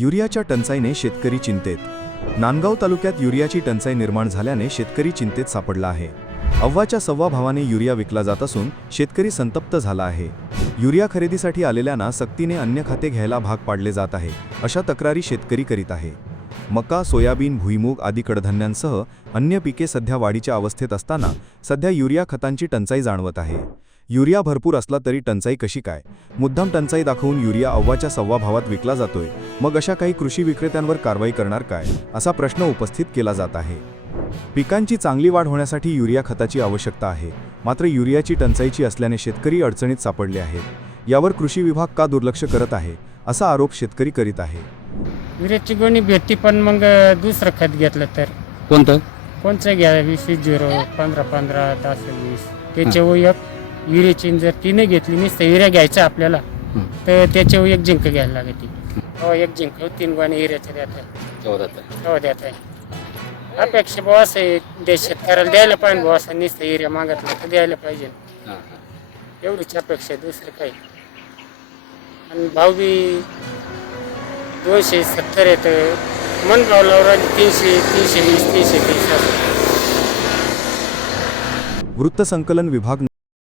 युरियाच्या टंचाईने शेतकरी चिंतेत. नांदगाव तालुक्यात युरियाची टंचाई निर्माण झाल्याने शेतकरी चिंतेत सापडला आहे. अव्वाच्या सव्वा भावाने युरिया विकला जात असून शेतकरी संतप्त झाला आहे. युरिया खरेदीसाठी आलेल्यांना सक्तीने अन्य खाते घ्यायला भाग पाडले जात आहे अशा तक्रारी शेतकरी करीत आहे. मका सोयाबीन भुईमूग आदी कडधान्यांसह अन्य पिके सध्या वाढीच्या अवस्थेत असताना सध्या युरिया खतांची टंचाई जाणवत आहे. युरिया भरपूर असला तरी टंचाई कशी काय? मुद्दाम टंचाई दाखवून युरिया अव्वाच्या सव्वा भावात विकला जातोय मग अशा काही कृषी विक्रेत्यांवर कारवाई करणार काय असा प्रश्न उपस्थित केला जात आहे. पिकांची चांगली वाढ होण्यासाठी युरिया खताची आवश्यकता आहे मात्र युरियाची टंचाईची असल्याने शेतकरी अडचणीत सापडले आहेत. यावर कृषी विभाग का दुर्लक्ष करत आहे असा आरोप शेतकरी करीत आहे. युरियाची गोणी भेटती पण मग दुसरं खत घेतलं तर? कोणतं? कोणचं घ्या वीस वीस झिरो पंधरा पंधरा दस वीस त्याच्यावर एक युरियाची जर तिने घेतली नुसतं युरिया घ्यायचा आपल्याला हं. तर त्याच्यावर एक जिंक घ्यायला लागते. हो एक जिंक तीन गोणी युरियाच्या देत आहे. हो देत आहे. अपेक्षा भाऊ असं आहे देश शेतकऱ्याला द्यायला पाहिजे भाऊ असं नुसतं युरिया मागतलं तर द्यायला पाहिजे. एवढीच अपेक्षा आहे, दुसरं काही. आणि भाव बी दोनशे सत्तर येतं मन भाव लावला तीनशे तीनशे वीस तीनशे तीस असं. वृत्तसंकलन विभाग